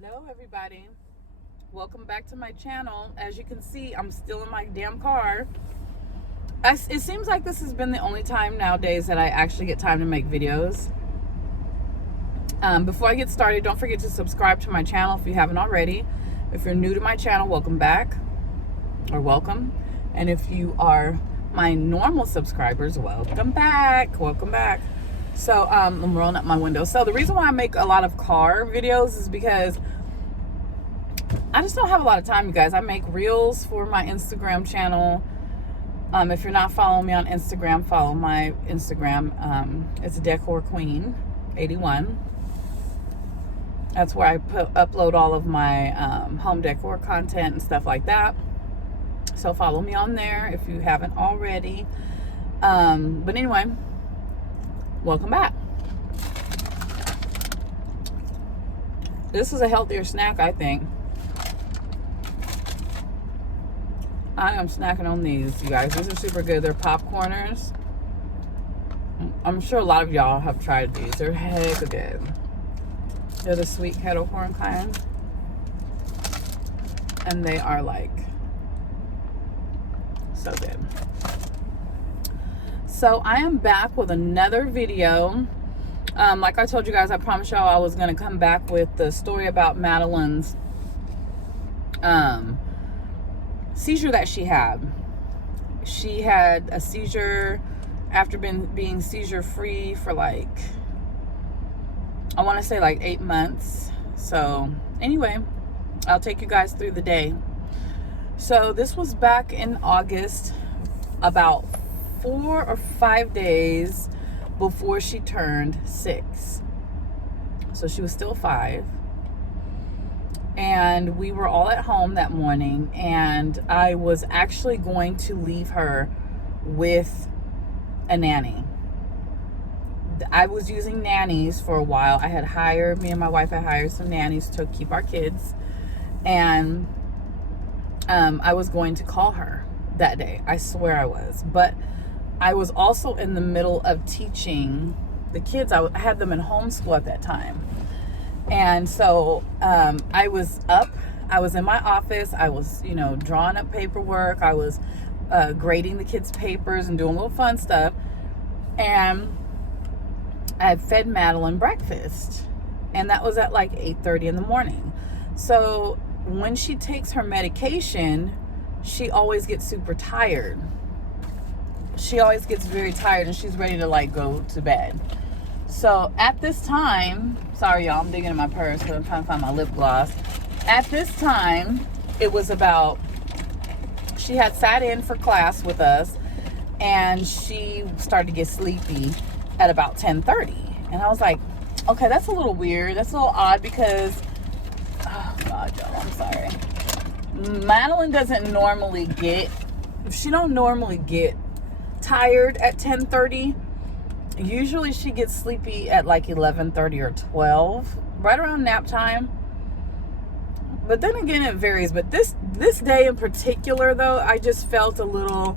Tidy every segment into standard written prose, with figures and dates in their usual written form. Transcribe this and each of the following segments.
Hello everybody, welcome back to my channel. As you can see, I'm still in my damn car. It seems like this has been the only time nowadays that I actually get time to make videos. Before I get started, don't forget to subscribe to my channel if you haven't already. If you're new to my channel, welcome back, or welcome. And if you are my normal subscribers, welcome back. So I'm rolling up my window. So the reason why I make a lot of car videos is because I just don't have a lot of time, you guys. I make reels for my Instagram channel. If you're not following me on Instagram, follow my Instagram. It's Decor Queen 81. That's where I upload all of my home decor content and stuff like that. So follow me on there if you haven't already. But anyway, welcome back. This is a healthier snack, I think. I am snacking on these, you guys. These are super good. They're popcorners. I'm sure a lot of y'all have tried these. They're heck good. They're the sweet kettle corn kind. And they are like so good. So I am back with another video. Like I told you guys, I promised y'all I was going to come back with the story about Madeline's seizure that she had. She had a seizure after being seizure free for like, I want to say like 8 months. So anyway, I'll take you guys through the day. So this was back in August, about 4 or 5 days before she turned 6. So she was still 5. And we were all at home that morning, and I was actually going to leave her with a nanny. I was using nannies for a while. Me and my wife had hired some nannies to keep our kids. And I was going to call her that day. I swear I was. But I was also in the middle of teaching the kids. I had them in homeschool at that time. And so I was up. I was in my office. I was, drawing up paperwork. I was grading the kids' papers and doing little fun stuff. And I had fed Madeline breakfast. And that was at like 8:30 in the morning. So when she takes her medication, she always gets super tired. She always gets very tired, and she's ready to like go to bed. So at this time, sorry y'all, I'm digging in my purse because I'm trying to find my lip gloss. At this time, it was about, she had sat in for class with us, and she started to get sleepy at about 10:30. And I was like, okay, that's a little weird. That's a little odd because, oh God, y'all, I'm sorry. Madeline doesn't normally get, she don't normally get tired at 10:30. Usually she gets sleepy at like 11:30 or 12, right around nap time. But then again, it varies. But this day in particular, though, I just felt a little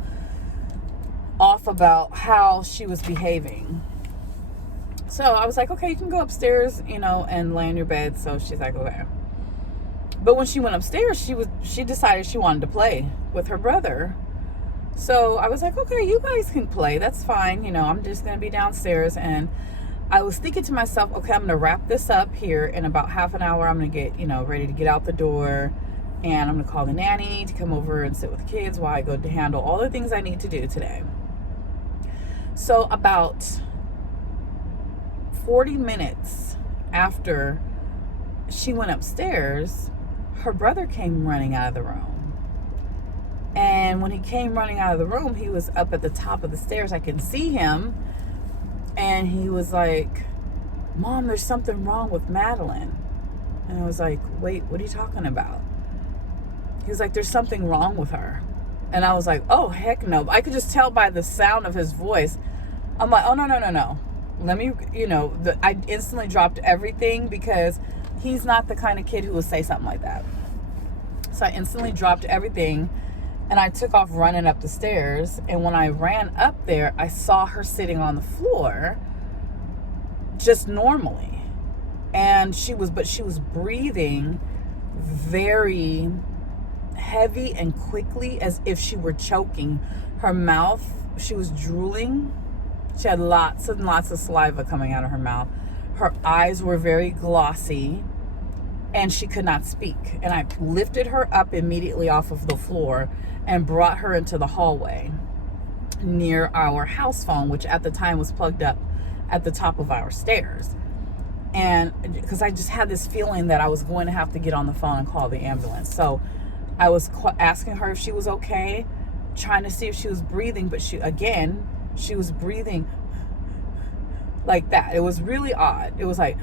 off about how she was behaving. So I was like, okay, you can go upstairs, and lay in your bed. So she's like, okay. But when she went upstairs, she decided she wanted to play with her brother. So I was like, okay, you guys can play. That's fine. I'm just going to be downstairs. And I was thinking to myself, okay, I'm going to wrap this up here in about half an hour. I'm going to get, ready to get out the door. And I'm going to call the nanny to come over and sit with the kids while I go to handle all the things I need to do today. So about 40 minutes after she went upstairs, her brother came running out of the room. And when he came running out of the room, he was up at the top of the stairs. I could see him. And he was like, Mom, there's something wrong with Madeline. And I was like, wait, what are you talking about? He was like, there's something wrong with her. And I was like, oh, heck no. I could just tell by the sound of his voice. I'm like, oh, no. Let me, I instantly dropped everything because he's not the kind of kid who would say something like that. So I instantly dropped everything. And I took off running up the stairs. And when I ran up there, I saw her sitting on the floor just normally. And she was breathing very heavy and quickly, as if she were choking. Her mouth, she was drooling. She had lots and lots of saliva coming out of her mouth. Her eyes were very glossy, and she could not speak. And I lifted her up immediately off of the floor and brought her into the hallway near our house phone, which at the time was plugged up at the top of our stairs. And because I just had this feeling that I was going to have to get on the phone and call the ambulance. So I was asking her if she was okay, trying to see if she was breathing, but she was breathing like that. It was really odd. It was like,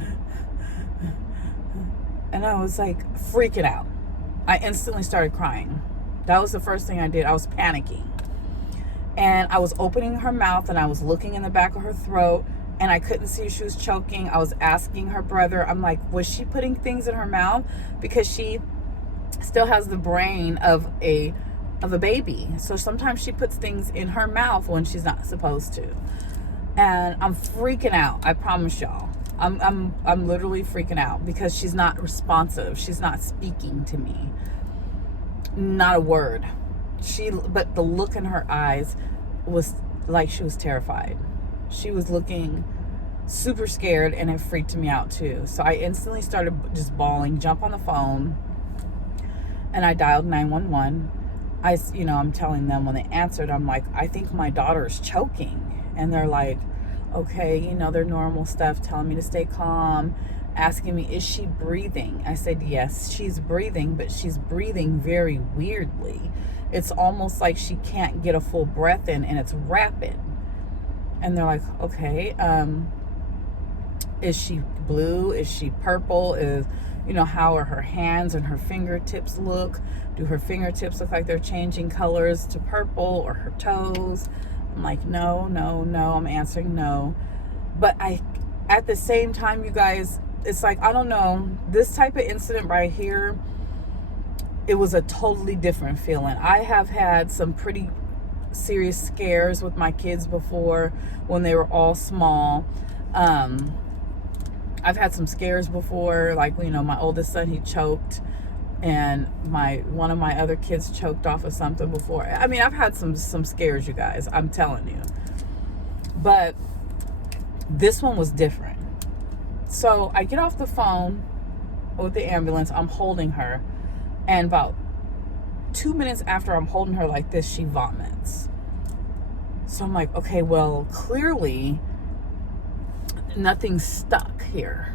and I was like freaking out. I instantly started crying. That was the first thing I did. I was panicking. And I was opening her mouth, and I was looking in the back of her throat, and I couldn't see if she was choking. I was asking her brother, I'm like, was she putting things in her mouth? Because she still has the brain of a baby. So sometimes she puts things in her mouth when she's not supposed to. And I'm freaking out. I promise y'all. I'm literally freaking out because she's not responsive. She's not speaking to me. Not a word. But the look in her eyes was like she was terrified. She was looking super scared, and it freaked me out too. So I instantly started just bawling, jump on the phone, and I dialed 911. I'm telling them when they answered, I'm like, I think my daughter's choking. And they're like, okay, their normal stuff, telling me to stay calm, asking me, is she breathing? I said, yes, she's breathing, but she's breathing very weirdly. It's almost like she can't get a full breath in, and it's rapid. And they're like, okay, is she blue? Is she purple? How are her hands and her fingertips look? Do her fingertips look like they're changing colors to purple, or her toes? I'm like, no. I'm answering no. But at the same time, you guys, it's like, I don't know, this type of incident right here, it was a totally different feeling. I have had some pretty serious scares with my kids before when they were all small. I've had some scares before, like, my oldest son, he choked, and one of my other kids choked off of something before. I mean, I've had some scares, you guys, I'm telling you. But this one was different. So I get off the phone with the ambulance. I'm holding her, and about 2 minutes after I'm holding her like this, she vomits. So I'm like, okay, well, clearly nothing's stuck here,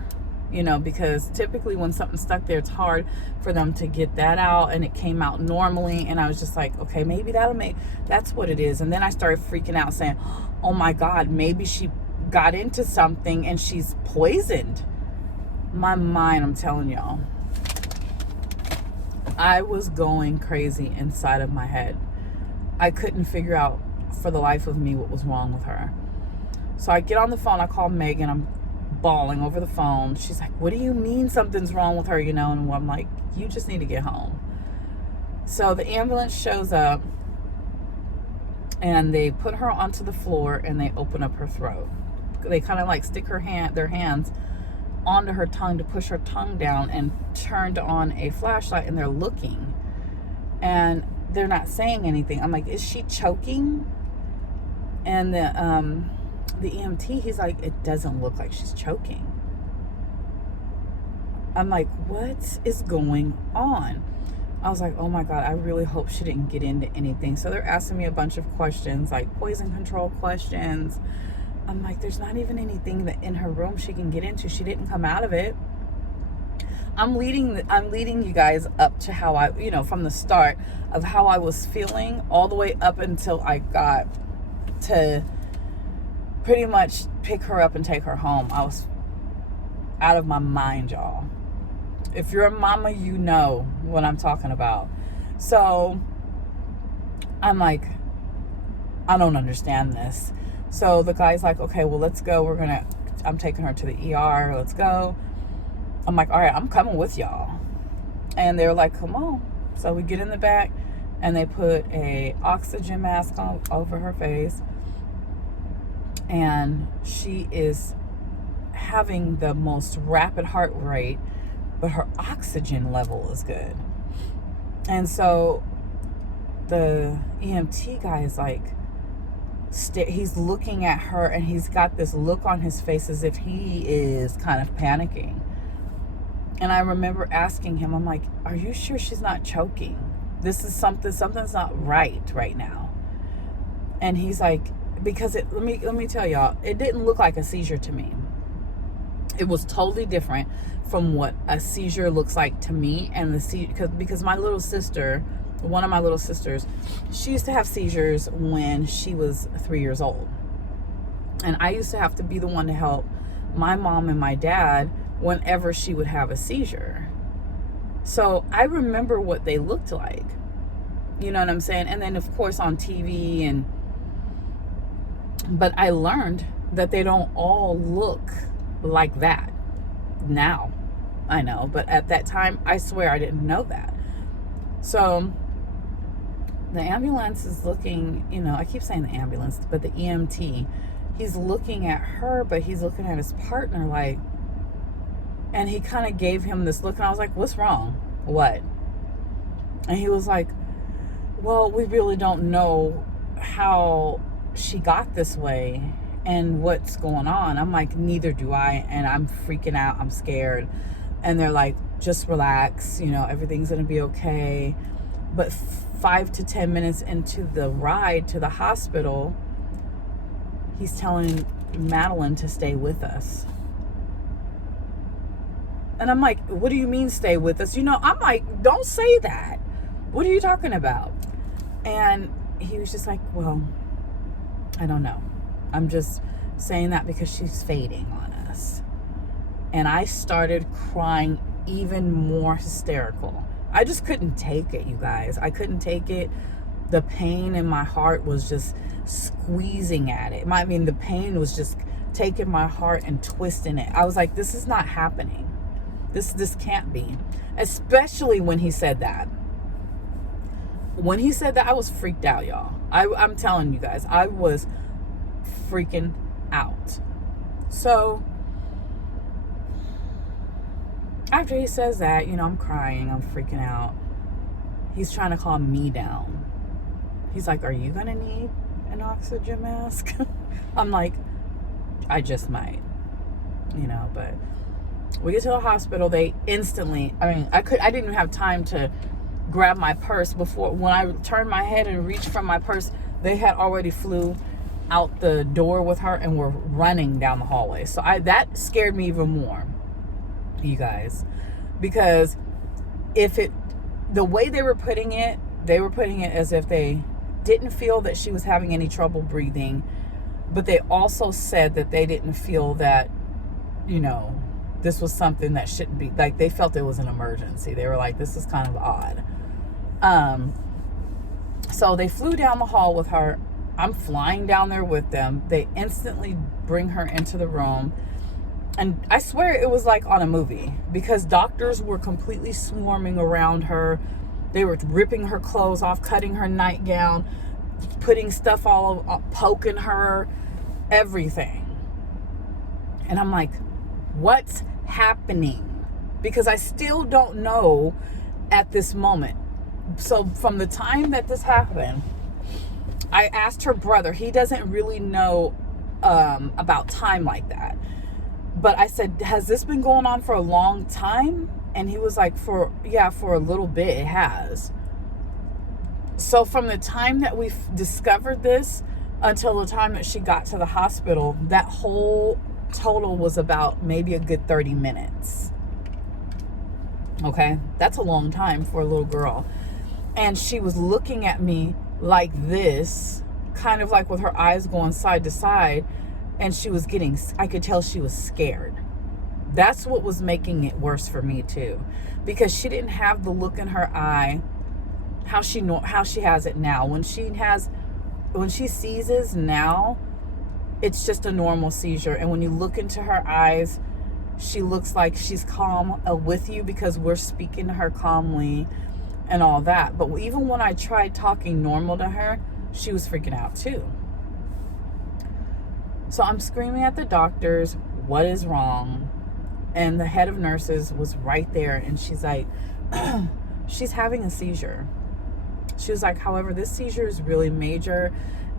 because typically when something's stuck there, it's hard for them to get that out, and it came out normally. And I was just like, okay, maybe that's what it is. And then I started freaking out, saying, oh my God, maybe she got into something and she's poisoned. My mind, I'm telling y'all, I was going crazy inside of my head. I couldn't figure out for the life of me what was wrong with her. So I get on the phone, I call Megan, I'm bawling over the phone. She's like, what do you mean something's wrong with her, And I'm like, you just need to get home. So the ambulance shows up, and they put her onto the floor, and they open up her throat. They kind of like stick their hands onto her tongue to push her tongue down, and turned on a flashlight, and they're looking, and they're not saying anything. I'm like, is she choking? And the EMT, he's like, it doesn't look like she's choking. I'm like, what is going on? I was like, oh my God, I really hope she didn't get into anything. So they're asking me a bunch of questions, like poison control questions. I'm like, there's not even anything that in her room she can get into. She didn't come out of it. I'm leading you guys up to how I, from the start of how I was feeling, all the way up until I got to pretty much pick her up and take her home. I was out of my mind, y'all. If you're a mama, you know what I'm talking about. So I'm like, I don't understand this. So the guy's like, okay, well, let's go. I'm taking her to the ER. Let's go. I'm like, all right, I'm coming with y'all. And they're like, come on. So we get in the back, and they put a oxygen mask on over her face. And she is having the most rapid heart rate, but her oxygen level is good. And so the EMT guy is like, he's looking at her, and he's got this look on his face as if he is kind of panicking. And I remember asking him, I'm like, are you sure she's not choking? This is something's not right now. And he's like, because let me tell y'all, it didn't look like a seizure to me. It was totally different from what a seizure looks like to me. And because my little sister, one of my little sisters, she used to have seizures when she was 3 years old. And I used to have to be the one to help my mom and my dad whenever she would have a seizure. So I remember what they looked like. You know what I'm saying? And then, of course, on TV. But I learned that they don't all look like that. Now, I know. But at that time, I swear I didn't know that. So the ambulance is looking, I keep saying the ambulance, but the EMT, he's looking at her, but he's looking at his partner like, and he kind of gave him this look, and I was like, what's wrong? What? And he was like, well, we really don't know how she got this way and what's going on. I'm like, neither do I, and I'm freaking out. I'm scared. And they're like, just relax, everything's going to be okay. But 5 to 10 minutes into the ride to the hospital, he's telling Madeline to stay with us. And I'm like, what do you mean stay with us? I'm like, don't say that. What are you talking about? And he was just like, well, I don't know. I'm just saying that because she's fading on us. And I started crying even more hysterical. I just couldn't take it, you guys. I couldn't take it. The pain in my heart was just squeezing at it. The pain was just taking my heart and twisting it. I was like, this is not happening. This can't be. Especially when he said that. When he said that, I was freaked out, y'all. I'm telling you guys, I was freaking out. So after he says that, I'm crying, I'm freaking out. He's trying to calm me down. He's like, are you gonna need an oxygen mask? I'm like, I just might, but we get to the hospital. They instantly, I didn't even have time to grab my purse before. When I turned my head and reached for my purse, they had already flew out the door with her and were running down the hallway. So that scared me even more, you guys, because the way they were putting it as if they didn't feel that she was having any trouble breathing, but they also said that they didn't feel that, this was something that shouldn't be, like, they felt it was an emergency. They were like, this is kind of odd. So they flew down the hall with her. I'm flying down there with them. They instantly bring her into the room. And I swear it was like on a movie, because doctors were completely swarming around her. They were ripping her clothes off, cutting her nightgown, putting stuff all, poking her, everything. And I'm like, what's happening? Because I still don't know at this moment. So from the time that this happened, I asked her brother. He doesn't really know about time like that. But I said, has this been going on for a long time? And he was like, for a little bit it has. So from the time that we discovered this until the time that she got to the hospital, that whole total was about maybe a good 30 minutes. Okay? That's a long time for a little girl. And she was looking at me like this, kind of like with her eyes going side to side. And I could tell she was scared. That's what was making it worse for me too. Because she didn't have the look in her eye how she has it now. When she seizes now, it's just a normal seizure. And when you look into her eyes, she looks like she's calm with you, because we're speaking to her calmly and all that. But even when I tried talking normal to her, she was freaking out too. So I'm screaming at the doctors. what is wrong? And the head of nurses was right there, and she's like, she's having a seizure. She was like, however, this seizure is really major,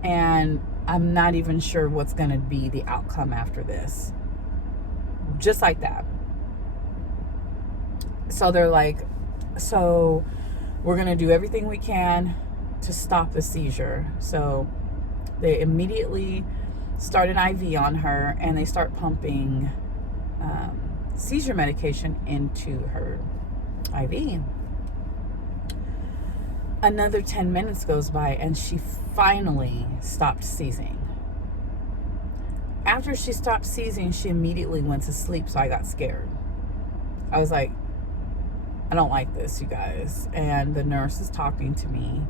and I'm not even sure what's going to be the outcome after this. Just like that. So they're like, so we're going to do everything we can to stop the seizure. So they immediately start an IV on her, and they start pumping seizure medication into her IV. Another 10 minutes goes by, and she finally stopped seizing. After she stopped seizing, she immediately went to sleep, so I got scared. I was like, I don't like this, you guys. And the nurse is talking to me,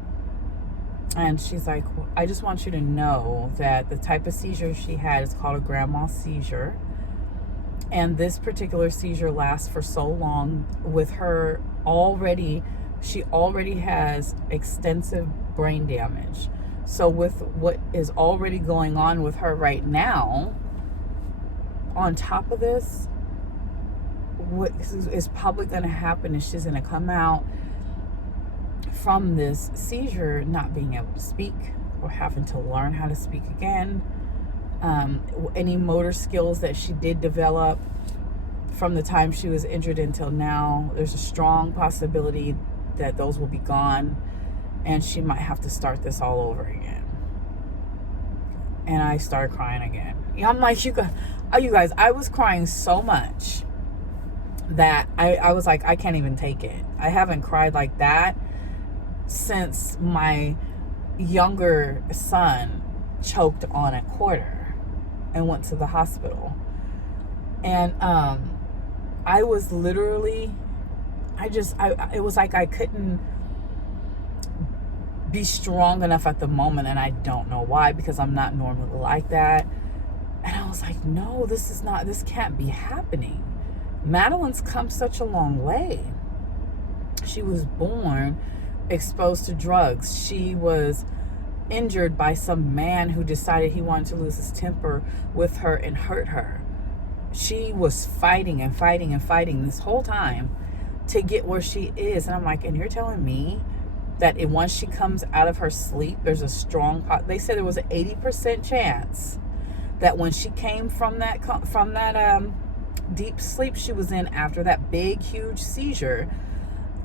and she's like, I just want you to know that the type of seizure she had is called a grand mal seizure. And this particular seizure lasts for so long with her already. She already has extensive brain damage. So with what is already going on with her right now, on top of this, what is probably going to happen is she's going to come out from this seizure not being able to speak, or having to learn how to speak again. Any motor skills that she did develop from the time she was injured until now, there's a strong possibility that those will be gone, and she might have to start this all over again. And I started crying again. I'm like, you guys, I was crying so much that I was like, I can't even take it. I haven't cried like that since my younger son choked on a quarter and went to the hospital. And I was literally, it was like I couldn't be strong enough at the moment, and I don't know why, because I'm not normally like that. And I was like, no, this can't be happening. Madeline's come such a long way. She was born exposed to drugs. She was injured by some man who decided he wanted to lose his temper with her and hurt her. She was fighting and fighting and fighting this whole time to get where she is. And I'm like, and you're telling me that once she comes out of her sleep, there's a strong they said there was an 80% chance that when she came from that deep sleep she was in after that big huge seizure,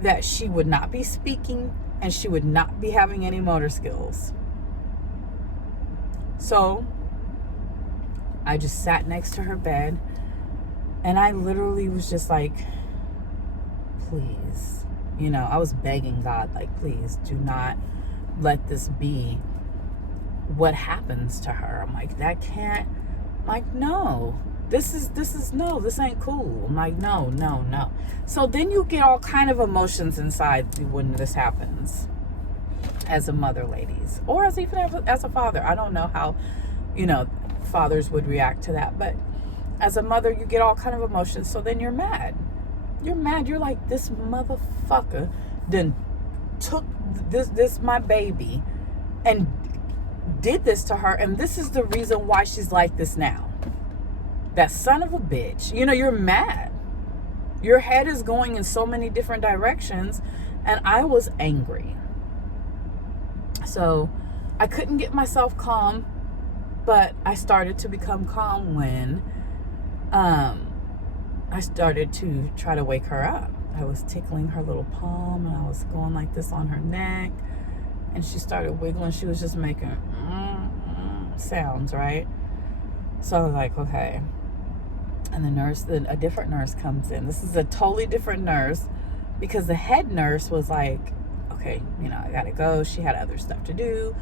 that she would not be speaking and she would not be having any motor skills. So I just sat next to her bed, and I literally was just like, please, I was begging God, like, please do not let this be what happens to her. I'm like, that can't, I'm like, no, this ain't cool. I'm like, no. So then you get all kind of emotions inside when this happens, as a mother, ladies, or as a father. I don't know how, fathers would react to that, but as a mother, you get all kind of emotions. So then you're mad. You're like, this motherfucker then took this my baby and did this to her, and this is the reason why she's like this now. That son of a bitch. You're mad. Your head is going in so many different directions, and I was angry. So I couldn't get myself calm, but I started to become calm when I started to try to wake her up. I was tickling her little palm, and I was going like this on her neck, and she started wiggling. She was just making sounds, right? So I was like, okay. And a different nurse comes in. This is a totally different nurse, because the head nurse was like, okay, I gotta go. She had other stuff to do,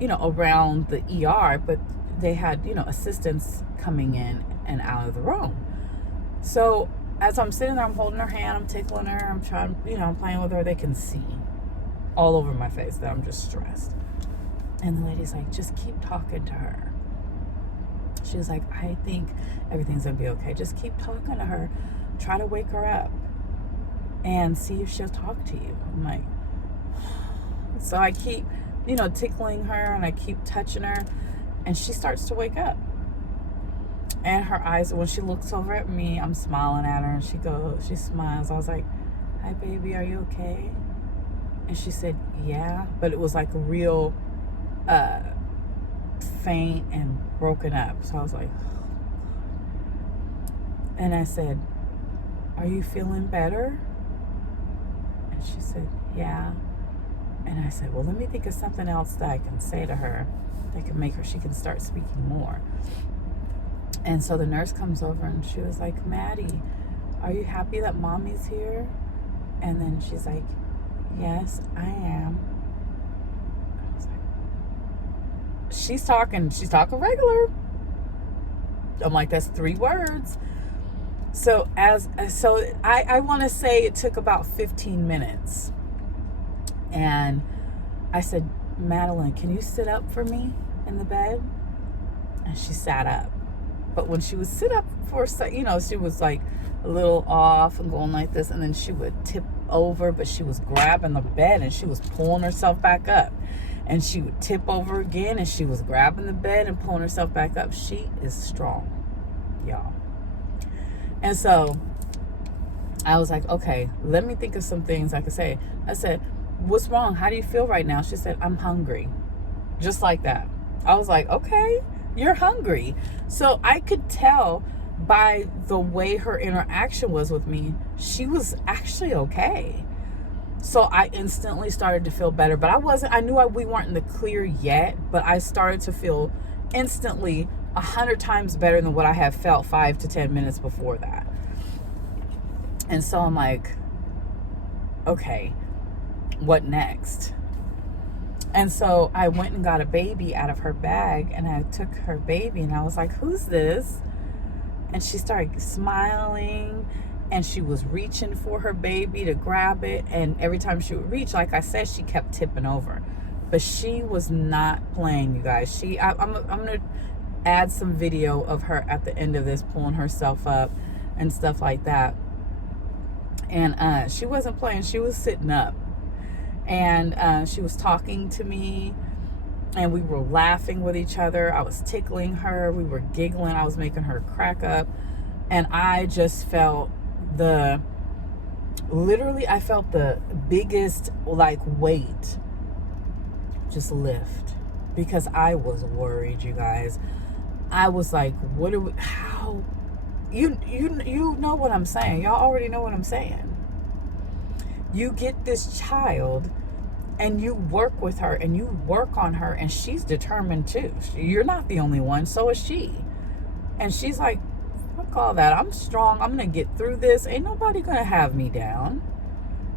around the ER, but they had, assistants coming in and out of the room. So as I'm sitting there, I'm holding her hand, I'm tickling her, I'm trying, I'm playing with her. They can see all over my face that I'm just stressed. And the lady's like, just keep talking to her. She was like, I think everything's gonna be okay. Just keep talking to her. Try to wake her up and see if she'll talk to you. I'm like, so I keep, tickling her, and I keep touching her, and she starts to wake up. And her eyes, when she looks over at me, I'm smiling at her, and she smiles. I was like, "Hi, baby, are you okay?" And she said, "Yeah," but it was like a real faint and broken up. So I was like, and I said, "Are you feeling better?" And she said, "Yeah." And I said, "Well, let me think of something else that I can say to her that can make her, she can start speaking more." And so the nurse comes over and she was like, "Maddie, are you happy that mommy's here?" And then she's like, "Yes, I am." I was like, she's talking regular. I'm like, that's 3 words. So I want to say it took about 15 minutes. And I said, "Madeline, can you sit up for me in the bed?" And she sat up. But when she would sit up for, she was like a little off and going like this, and then she would tip over, but she was grabbing the bed and she was pulling herself back up. And she would tip over again and she was grabbing the bed and pulling herself back up. She is strong, y'all. And so I was like, okay, let me think of some things I could say. I said, "What's wrong? How do you feel right now?" She said, "I'm hungry." Just like that. I was like, okay, you're hungry. So I could tell by the way her interaction was with me, she was actually okay. So I instantly started to feel better, but I knew we weren't in the clear yet, but I started to feel instantly 100 times better than what I had felt 5 to 10 minutes before that. And so I'm like, okay, what next? And so I went and got a baby out of her bag, and I took her baby and I was like, "Who's this?" And she started smiling, and she was reaching for her baby to grab it. And every time she would reach, like I said, she kept tipping over. But she was not playing, you guys. I'm going to add some video of her at the end of this, pulling herself up and stuff like that. And she wasn't playing. She was sitting up. And she was talking to me, and we were laughing with each other. I was tickling her. We were giggling. I was making her crack up. And I just felt I felt the biggest weight just lift, because I was worried, you guys. I was like, how, you know what I'm saying. Y'all already know what I'm saying. You get this child and you work with her and you work on her, and she's determined too. You're not the only one, so is she. And she's like, "Fuck all that. I'm strong. I'm going to get through this. Ain't nobody going to have me down."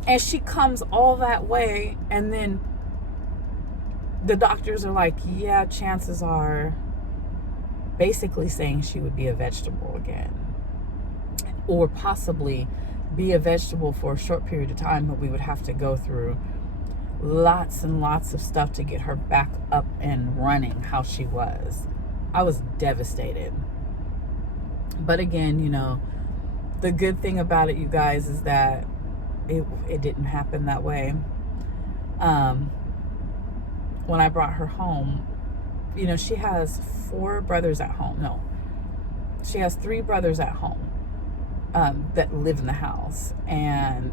And she comes all that way, and then the doctors are like, "Yeah, chances are," basically saying she would be a vegetable again, or possibly be a vegetable for a short period of time, but we would have to go through lots and lots of stuff to get her back up and running how she was. I was devastated. But again, the good thing about it, you guys, is that it didn't happen that way. When I brought her home, she has 4 brothers at home. No, she has 3 brothers at home that live in the house. And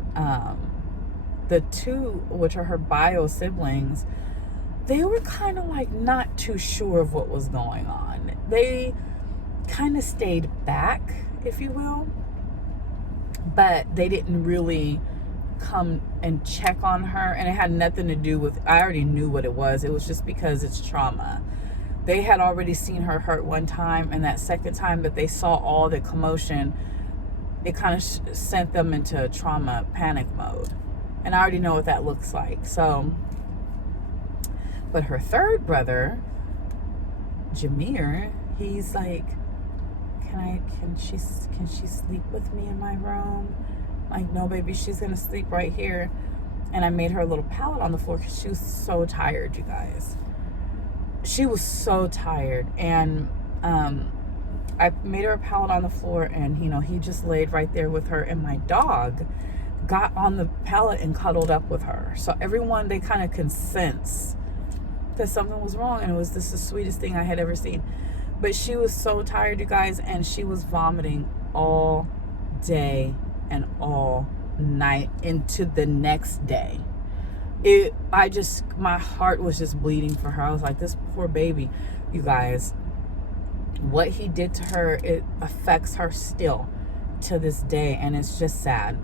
the 2, which are her bio siblings, they were kind of not too sure of what was going on. They kind of stayed back, if you will, but they didn't really come and check on her. And it had nothing to do with, I already knew what it was. It was just because it's trauma. They had already seen her hurt one time, and that second time that they saw all the commotion, it kind of sent them into trauma panic mode. And I already know what that looks like. So, but her 3rd brother, Jameer, he's like, can she sleep with me in my room? Like, "No, baby, she's gonna sleep right here." And I made her a little pallet on the floor because she was so tired, you guys. She was so tired. And I made her a pallet on the floor, and he just laid right there with her. And my dog got on the pallet and cuddled up with her. So everyone, they kind of could sense that something was wrong, and this is the sweetest thing I had ever seen. But she was so tired, you guys, and she was vomiting all day and all night into the next day. My heart was just bleeding for her. I was like, this poor baby. You guys, what he did to her, it affects her still to this day, and it's just sad.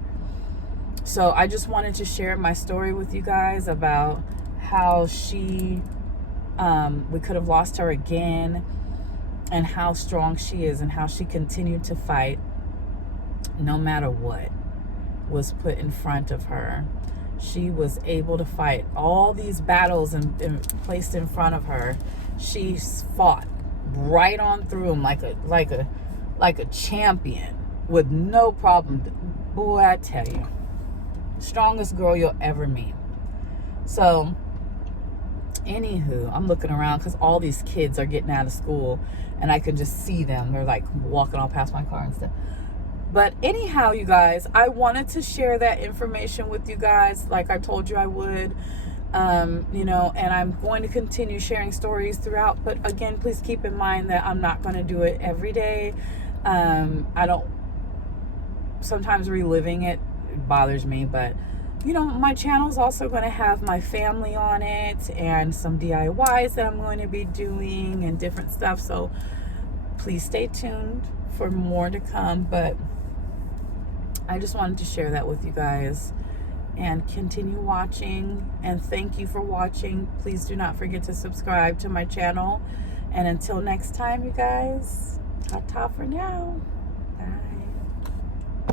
So I just wanted to share my story with you guys about how we could have lost her again, and how strong she is, and how she continued to fight no matter what was put in front of her. She was able to fight all these battles and placed in front of her. She fought right on through them like a champion with no problem. Boy, I tell you, strongest girl you'll ever meet. So anywho, I'm looking around because all these kids are getting out of school, and I can just see them. They're like walking all past my car and stuff. But anyhow, you guys, I wanted to share that information with you guys like I told you I would. And I'm going to continue sharing stories throughout. But again, please keep in mind that I'm not going to do it every day. I don't, sometimes reliving it bothers me, but my channel is also going to have my family on it and some DIYs that I'm going to be doing and different stuff. So please stay tuned for more to come. But I just wanted to share that with you guys, and continue watching. And thank you for watching. Please do not forget to subscribe to my channel. And until next time, you guys, ta-ta for now.